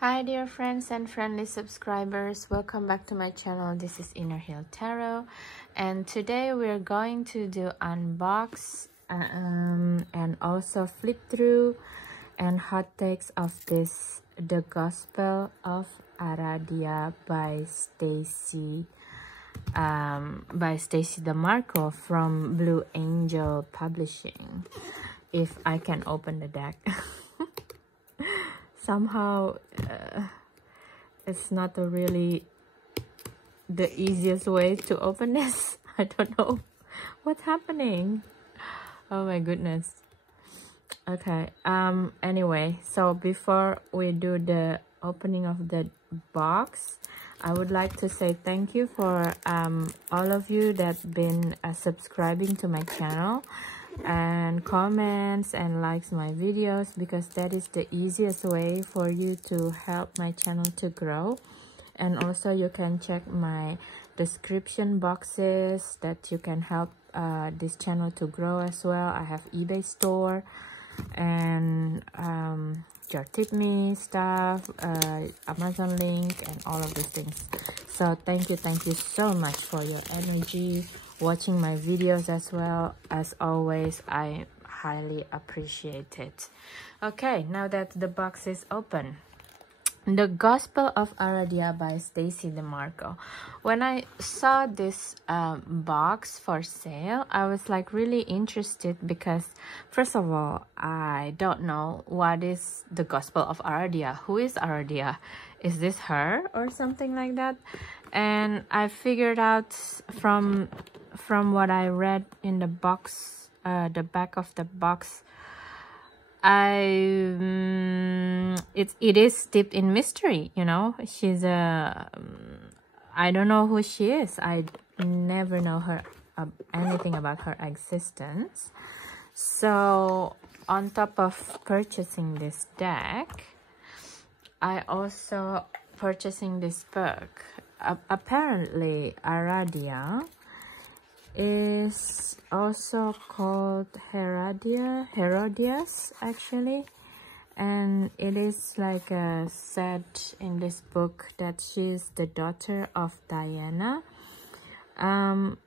Hi dear friends and friendly subscribers, welcome back to my channel. This is Innerheal Tarot, and today we're going to do unbox and also flip through and hot takes of this The Gospel of Aradia by Stacy DeMarco from Blue Angel Publishing. If I can open the deck. Somehow it's not really the easiest way to open this. I don't know what's happening. Oh my goodness. Okay, anyway, so before we do the opening of the box, I would like to say thank you for all of you that been subscribing to my channel and comments and likes my videos, because that is the easiest way for you to help my channel to grow. And also you can check my description boxes that you can help this channel to grow as well. I have eBay store and your tip me stuff, Amazon link, and all of these things. So thank you so much for your energy watching my videos as well. As always, I highly appreciate it. Okay, now that the box is open, The Gospel of Aradia by Stacy DeMarco. When I saw this box for sale, I was like really interested because, first of all, I don't know what is the Gospel of Aradia. Who is Aradia? Is this her or something like that? And I figured out from what I read in the box, the back of the box, it is steeped in mystery. You know, she's a I don't know who she is. I never know her anything about her existence. So on top of purchasing this deck, I also purchasing this book. Apparently Aradia is also called Herodias actually, and it is like said in this book that she is the daughter of Diana. I'm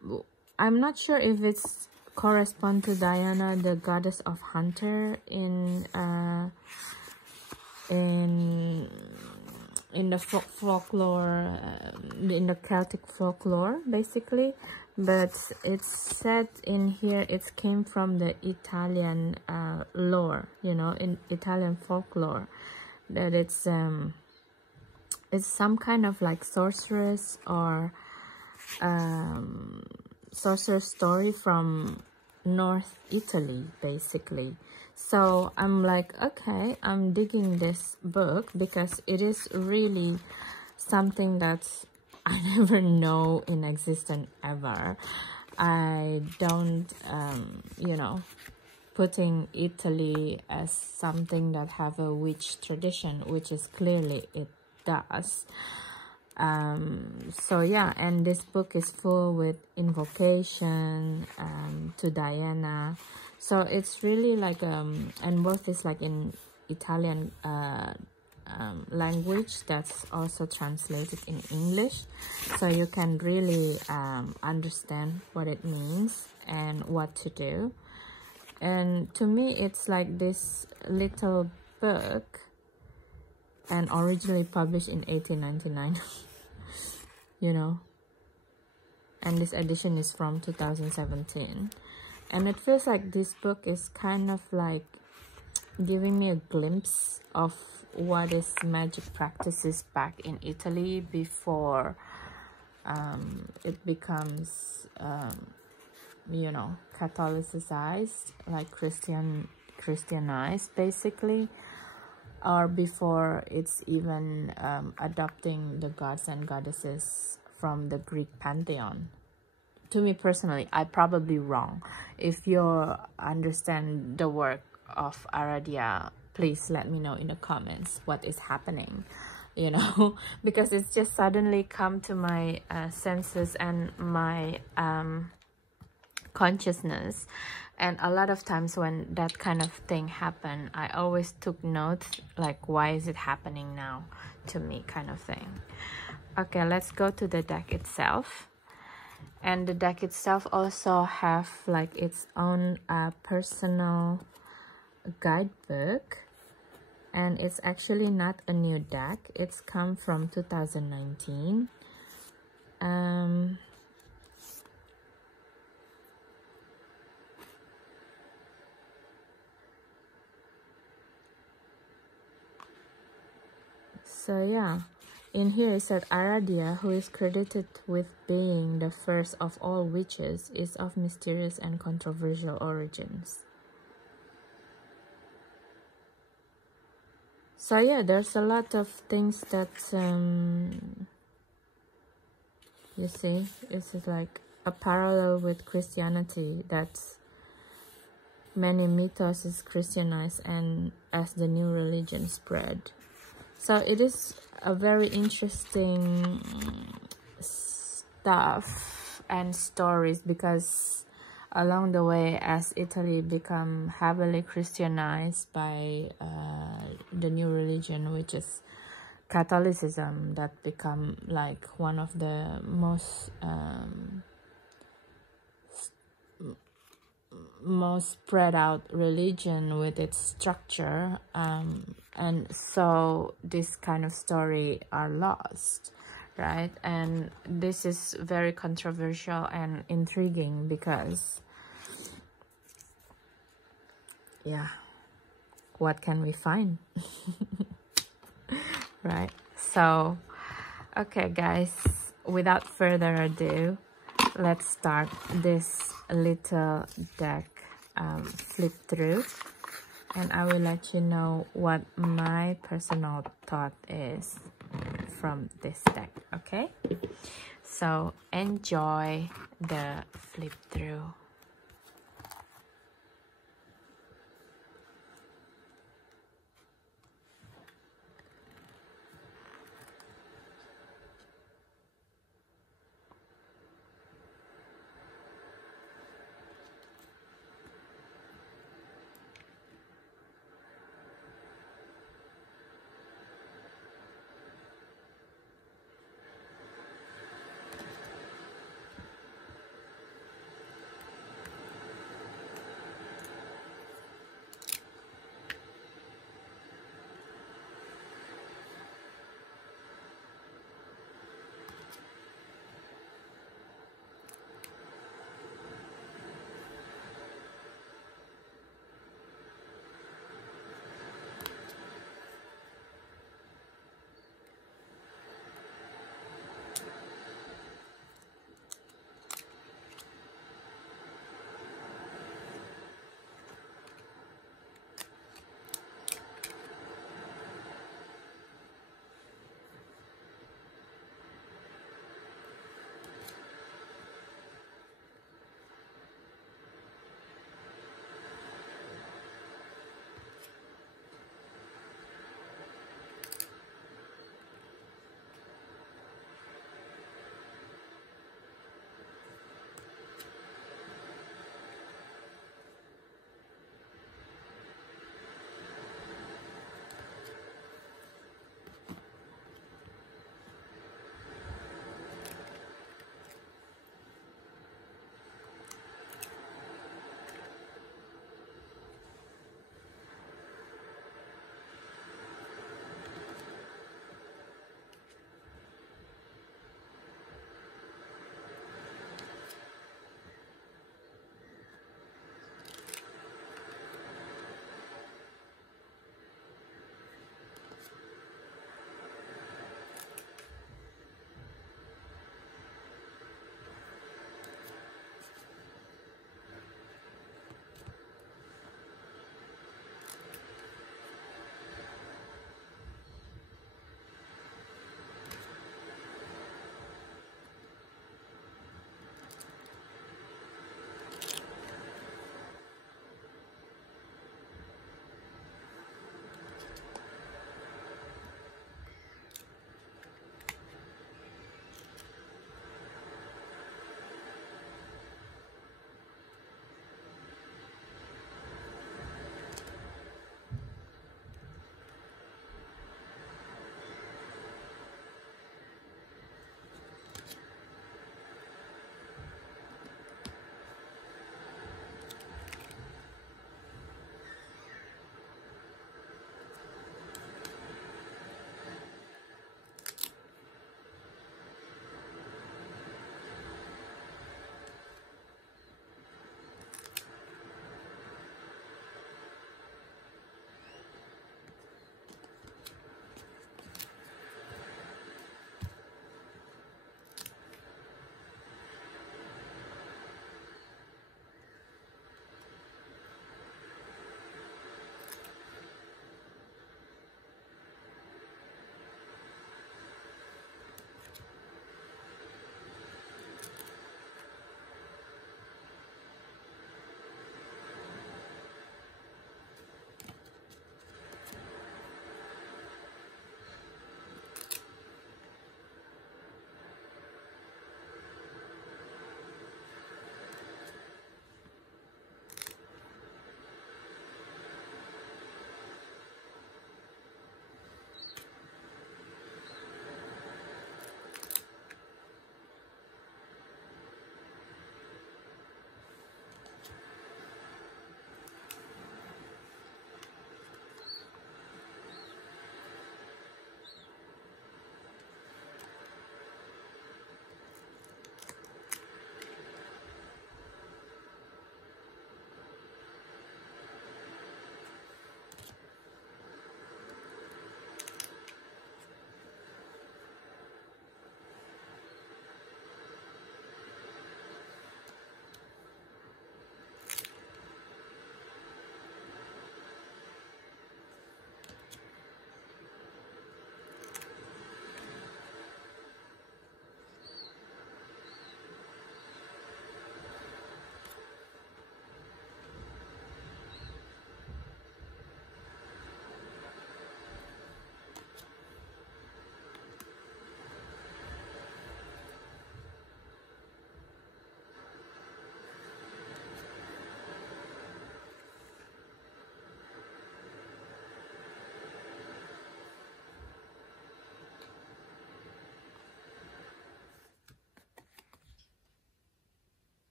not sure if it's correspond to Diana, the goddess of hunter in the folklore, in the Celtic folklore basically, but it's said in here it came from the Italian lore, you know, in Italian folklore, that it's some kind of like sorceress or sorceress story from North Italy basically. So I'm like, okay, I'm digging this book because it is really something that I never know in existence ever. I don't you know, putting Italy as something that have a witch tradition, which is clearly it does. So yeah, and this book is full with invocation to Diana. So it's really like and both is like in Italian language that's also translated in English, so you can really understand what it means and what to do. And to me it's like this little book, and originally published in 1899 you know, and this edition is from 2017. And it feels like this book is kind of like giving me a glimpse of what is magic practices back in Italy before it becomes you know, Catholicized, like Christianized basically, or before it's even adopting the gods and goddesses from the Greek pantheon. To me personally, I probably wrong. If you understand the work of Aradia, please let me know in the comments what is happening, you know, because it's just suddenly come to my senses and my consciousness. And a lot of times when that kind of thing happened, I always took notes, like, why is it happening now to me, kind of thing. Okay, let's go to the deck itself. And the deck itself also have like its own personal guidebook. And it's actually not a new deck. It's come from 2019. So yeah, in here it said Aradia, who is credited with being the first of all witches, is of mysterious and controversial origins. So yeah, there's a lot of things that you see, it's like a parallel with Christianity, that many mythos is Christianized and as the new religion spread. So it is a very interesting stuff and stories, because along the way, as Italy become heavily Christianized by the new religion, which is Catholicism, that become like one of the most spread out religion with its structure, and so this kind of story are lost, right? And this is very controversial and intriguing, because yeah, what can we find? Right? So okay guys, without further ado, let's start this little deck flip through, and I will let you know what my personal thought is from this deck. Okay, so enjoy the flip through.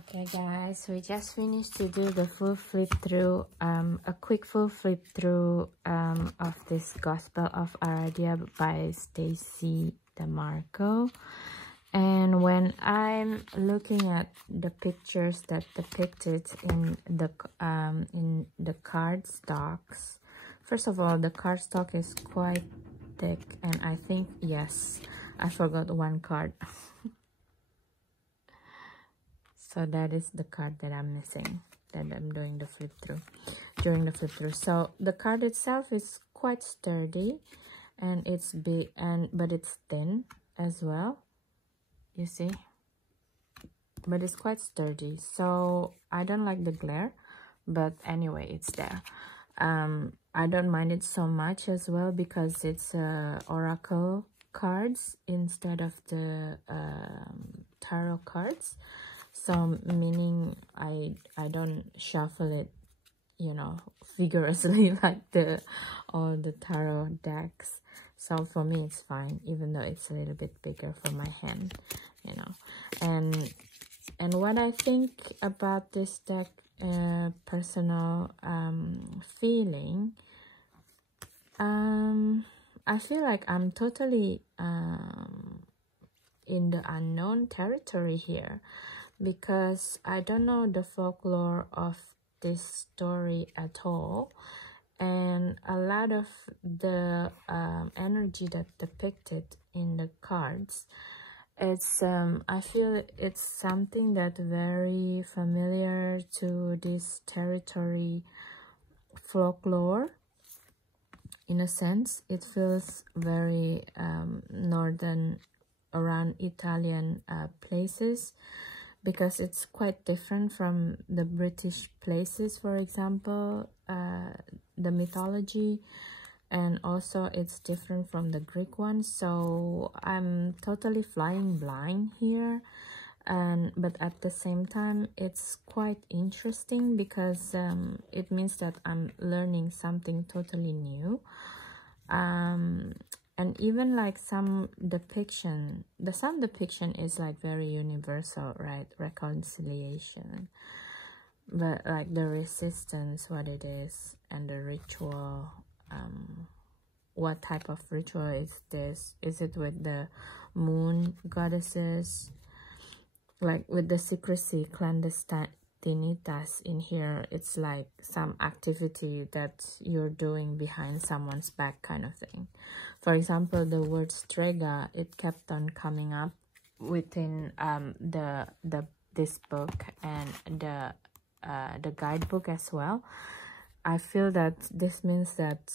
Okay guys, we just finished to do the full flip through, a quick full flip through of this Gospel of Aradia by Stacy DeMarco. And when I'm looking at the pictures that depicted in the cardstocks, first of all, the cardstock is quite thick, and I think, yes, I forgot one card. So that is the card that I'm missing, that I'm doing the flip through, during the flip through. So the card itself is quite sturdy, and it's big, but it's thin as well, you see, but it's quite sturdy. So I don't like the glare, but anyway, it's there. I don't mind it so much as well because it's oracle cards instead of the tarot cards. So meaning I don't shuffle it, you know, vigorously like all the tarot decks. So for me it's fine, even though it's a little bit bigger for my hand, you know. And what I think about this deck, personal feeling, I feel like I'm totally in the unknown territory here, because I don't know the folklore of this story at all, and a lot of the energy that depicted in the cards, it's I feel it's something that very familiar to this territory folklore. In a sense, it feels very northern, around Italian places, because it's quite different from the British places, for example, the mythology, and also it's different from the Greek one. So I'm totally flying blind here, but at the same time it's quite interesting, because it means that I'm learning something totally new. And even like some depiction is like very universal, right? Reconciliation, but like the resistance, what it is, and the ritual, what type of ritual is this? Is it with the moon goddesses, like with the secrecy, clandestinitas in here? It's like some activity that you're doing behind someone's back, kind of thing. For example, the word strega, it kept on coming up within this book and the guidebook as well. I feel that this means that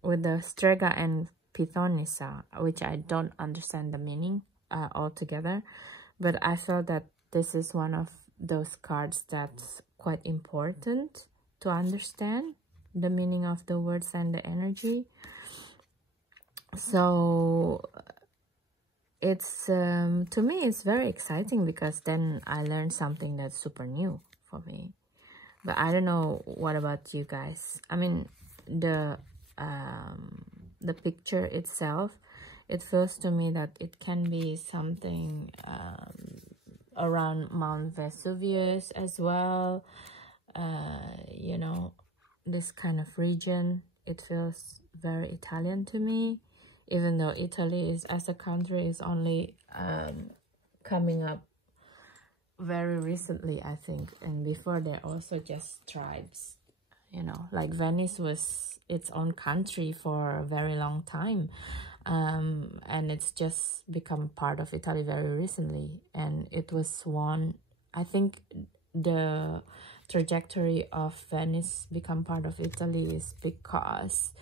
with the strega and pythonissa, which I don't understand the meaning altogether, but I felt that this is one of those cards that's quite important to understand the meaning of the words and the energy. So it's to me it's very exciting, because then I learned something that's super new for me. But I don't know, what about you guys? I mean, the picture itself, it feels to me that it can be something around Mount Vesuvius as well, you know, this kind of region. It feels very Italian to me, even though Italy is, as a country, is only coming up very recently, I think. And before, they're also just tribes, you know, like Venice was its own country for a very long time, and it's just become part of Italy very recently. And it was one, I think the trajectory of Venice become part of Italy is because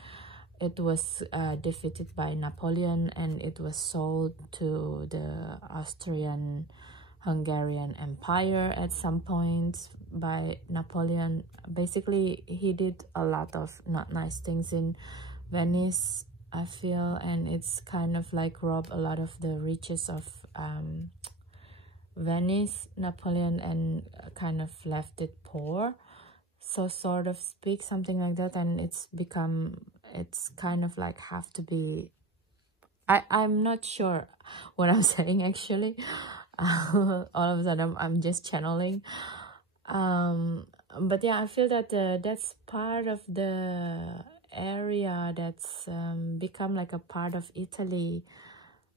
it was defeated by Napoleon, and it was sold to the Austrian-Hungarian Empire at some point by Napoleon. Basically, he did a lot of not nice things in Venice, I feel, and it's kind of like robbed a lot of the riches of Venice, Napoleon, and kind of left it poor, so sort of speak, something like that. And it's kind of like have to be, I'm not sure what I'm saying actually, All of a sudden I'm just channeling. But yeah, I feel that that's part of the area that's become like a part of Italy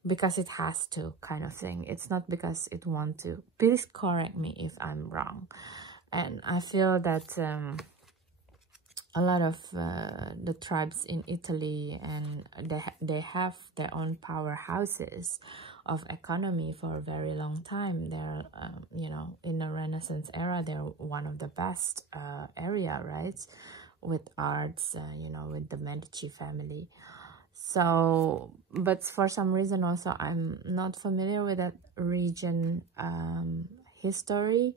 because it has to, kind of thing. It's not because it want to. Please correct me if I'm wrong. And I feel that a lot of the tribes in Italy, and they have their own powerhouses of economy for a very long time. They're you know, in the Renaissance era, they're one of the best area, right, with arts, you know, with the Medici family. So, but for some reason also I'm not familiar with that region history,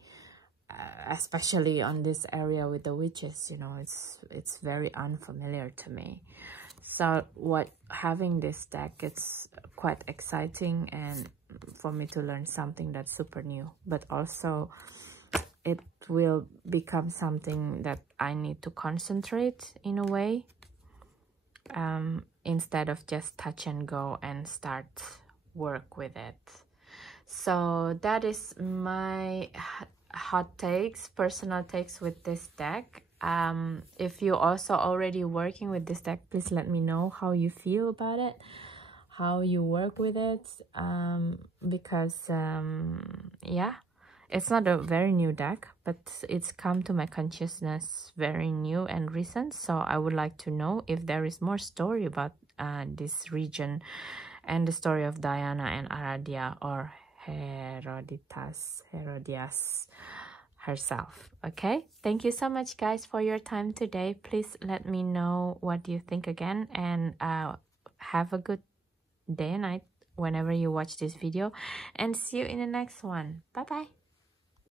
especially on this area with the witches. You know, it's very unfamiliar to me. So what, having this deck, it's quite exciting, and for me to learn something that's super new, but also it will become something that I need to concentrate in a way, instead of just touch and go and start work with it. So that is my hot takes, personal takes with this deck. If you also already working with this deck, please let me know how you feel about it, how you work with it, because yeah, it's not a very new deck, but it's come to my consciousness very new and recent. So I would like to know if there is more story about this region and the story of Diana and Aradia, or Herodias herself. Okay, thank you so much, guys, for your time today. Please let me know what you think again, and have a good day and night whenever you watch this video, and see you in the next one. Bye bye.